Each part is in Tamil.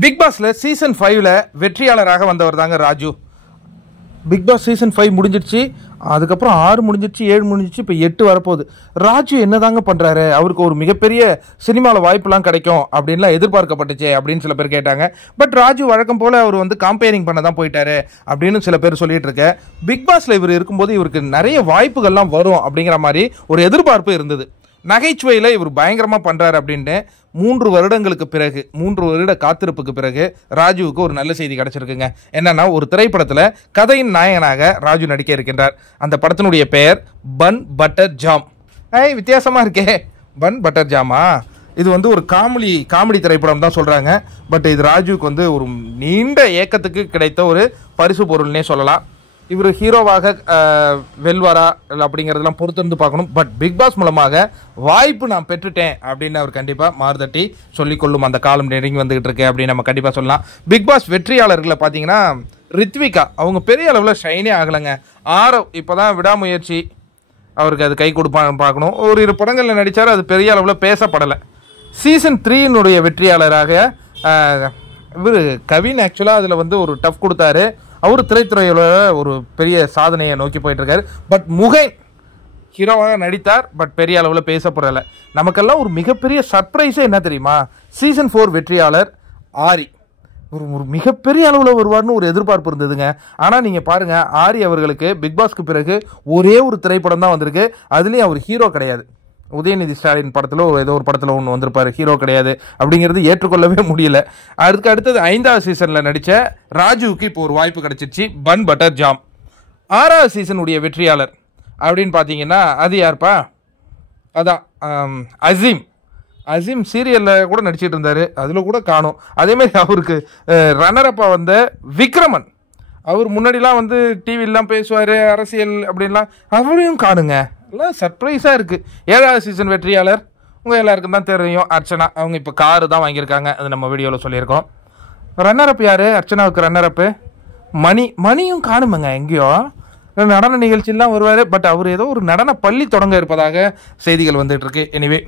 பிக் பாஸ்ல சீசன் 5ல வெற்றியாளராக வந்தவர் தாங்க ராஜு. பிக் பாஸ் சீசன் 5 முடிஞ்சிருச்சு, அதுக்கப்புறம் 6 முடிஞ்சிருச்சு, 7 முடிஞ்சிருச்சு, இப்போ 8 வரப்போகுது. ராஜு என்னதாங்க பண்ணுறாரு? அவருக்கு ஒரு மிகப்பெரிய சினிமாவில் வாய்ப்புலாம் கிடைக்கும் அப்படின்லாம் எதிர்பார்க்கப்பட்டுச்சு அப்படின்னு சில பேர் கேட்டாங்க. பட் ராஜு வழக்கம் போல் அவர் வந்து கம்பேரிங் பண்ண தான் போயிட்டாரு அப்படின்னு சில பேர் சொல்லிட்டு இருக்க. பிக் பாஸில் இவர் இருக்கும்போது இவருக்கு நிறைய வாய்ப்புகள்லாம் வரும் அப்படிங்கிற மாதிரி ஒரு எதிர்பார்ப்பு இருந்தது. நகைச்சுவையில் இவர் பயங்கரமாக பண்ணுறாரு அப்படின்ட்டு 3 வருடங்களுக்கு பிறகு, 3 வருட காத்திருப்புக்கு பிறகு ராஜுவுக்கு ஒரு நல்ல செய்தி கிடச்சிருக்குங்க. என்னன்னா, ஒரு திரைப்படத்தில் கதையின் நாயகனாக ராஜு நடிக்க இருக்கின்றார். அந்த படத்தினுடைய பெயர் பன் பட்டர் ஜாம். வித்தியாசமாக இருக்கே, பன் பட்டர் ஜாமா? இது வந்து ஒரு காமெடி திரைப்படம் தான் சொல்கிறாங்க. பட் இது ராஜுவுக்கு வந்து ஒரு நீண்ட ஏக்கத்துக்கு கிடைத்த ஒரு பரிசு பொருள்னே சொல்லலாம். இவர் ஹீரோவாக வெல்வாரா அப்படிங்கிறதெல்லாம் பொறுத்திருந்து பார்க்கணும். பட் பிக் பாஸ் மூலமாக வாய்ப்பு நான் பெற்றுட்டேன் அப்படின்னு அவர் கண்டிப்பாக மார்தட்டி சொல்லிக்கொள்ளும் அந்த காலம் நெருங்கி வந்துகிட்டு இருக்கு அப்படின்னு நம்ம கண்டிப்பாக சொல்லலாம். பிக் பாஸ் வெற்றியாளர்களை பார்த்தீங்கன்னா, ரித்விகா அவங்க பெரிய அளவில் ஷைனே ஆகலைங்க. ஆரவ் இப்போ தான் விடாமுயற்சி, அவருக்கு அது கை கொடுப்பான்னு பார்க்கணும். ஒரு 2 படங்களில் நடித்தார், அது பெரிய அளவில் பேசப்படலை. சீசன் 3னுடைய வெற்றியாளராக இவர் கவின் ஆக்சுவலாக அதில் வந்து ஒரு டஃப் கொடுத்தாரு. அவர் திரைத்துறையில் ஒரு பெரிய சாதனையை நோக்கி போயிட்டுருக்காரு. பட் முகேன் ஹீரோவாக நடித்தார், பட் பெரிய அளவில் பேசப்படலை. நமக்கெல்லாம் ஒரு மிகப்பெரிய சர்ப்ரைஸே என்ன தெரியுமா? சீசன் 4 வெற்றியாளர் ஆரி ஒரு மிகப்பெரிய அளவில் வருவார்னு ஒரு எதிர்பார்ப்பு இருந்ததுங்க. ஆனால் நீங்கள் பாருங்கள், ஆரி அவர்களுக்கு பிக் பாஸ்க்கு பிறகு ஒரே ஒரு திரைப்படம் தான் வந்திருக்கு. அதுலேயும் அவர் ஹீரோ கிடையாது. உதயநிதி ஸ்டாலின் படத்தில் ஏதோ ஒரு படத்தில் ஒன்று வந்திருப்பார், ஹீரோ கிடையாது. அப்படிங்கிறது ஏற்றுக்கொள்ளவே முடியல. அதுக்கு அடுத்தது 5வது சீசனில் நடித்த ராஜுவுக்கு இப்போ ஒரு வாய்ப்பு கிடச்சிருச்சு, பன் பட்டர் ஜாம். 6வது சீசனுடைய வெற்றியாளர் அப்படின்னு பார்த்தீங்கன்னா அது யார்ப்பா? அதான் அசீம் சீரியலில் கூட நடிச்சிட்டு இருந்தார், அதில் கூட காணும். அதேமாதிரி அவருக்கு ரன்னரப்பாக வந்த விக்ரமன், அவர் முன்னாடிலாம் வந்து டிவிலாம் பேசுவார், அரசியல் அப்படின்லாம், அவரையும் காணுங்க. எல்லாம் சர்ப்ரைஸாக இருக்குது. 7வது சீசன் வெற்றியாளர் உங்கள் எல்லாருக்கும் தான் தெரியும், அர்ச்சனா. அவங்க இப்போ காரு தான் வாங்கியிருக்காங்க, அது நம்ம வீடியோவில் சொல்லியிருக்கோம். ரன்னரப் யார்? அர்ச்சனாவுக்கு ரன்னரப்பு மணியும் காணுமங்க. எங்கேயோ நடன நிகழ்ச்சியெல்லாம் வருவார். பட் அவர் ஏதோ ஒரு நடன பள்ளி தொடங்க இருப்பதாக செய்திகள் வந்துட்டு இருக்கு. எனிவே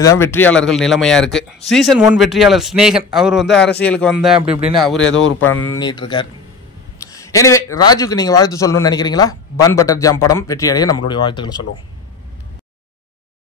இதான் வெற்றியாளர்கள் நிலைமையாக இருக்குது. சீசன் 1 வெற்றியாளர் ஸ்னேகன், அவர் வந்து அரசியலுக்கு வந்தேன் அப்படி இப்படின்னு அவர் ஏதோ ஒரு பண்ணிட்டு இருக்கார். எனிவே ராஜுக்கு நீங்கள் வாழ்த்து சொல்லணும்னு நினைக்கிறீங்களா? பன் பட்டர் ஜாம் படம் வெற்றியடைய நம்மளுடைய வாழ்த்துக்களை சொல்லுவோம்.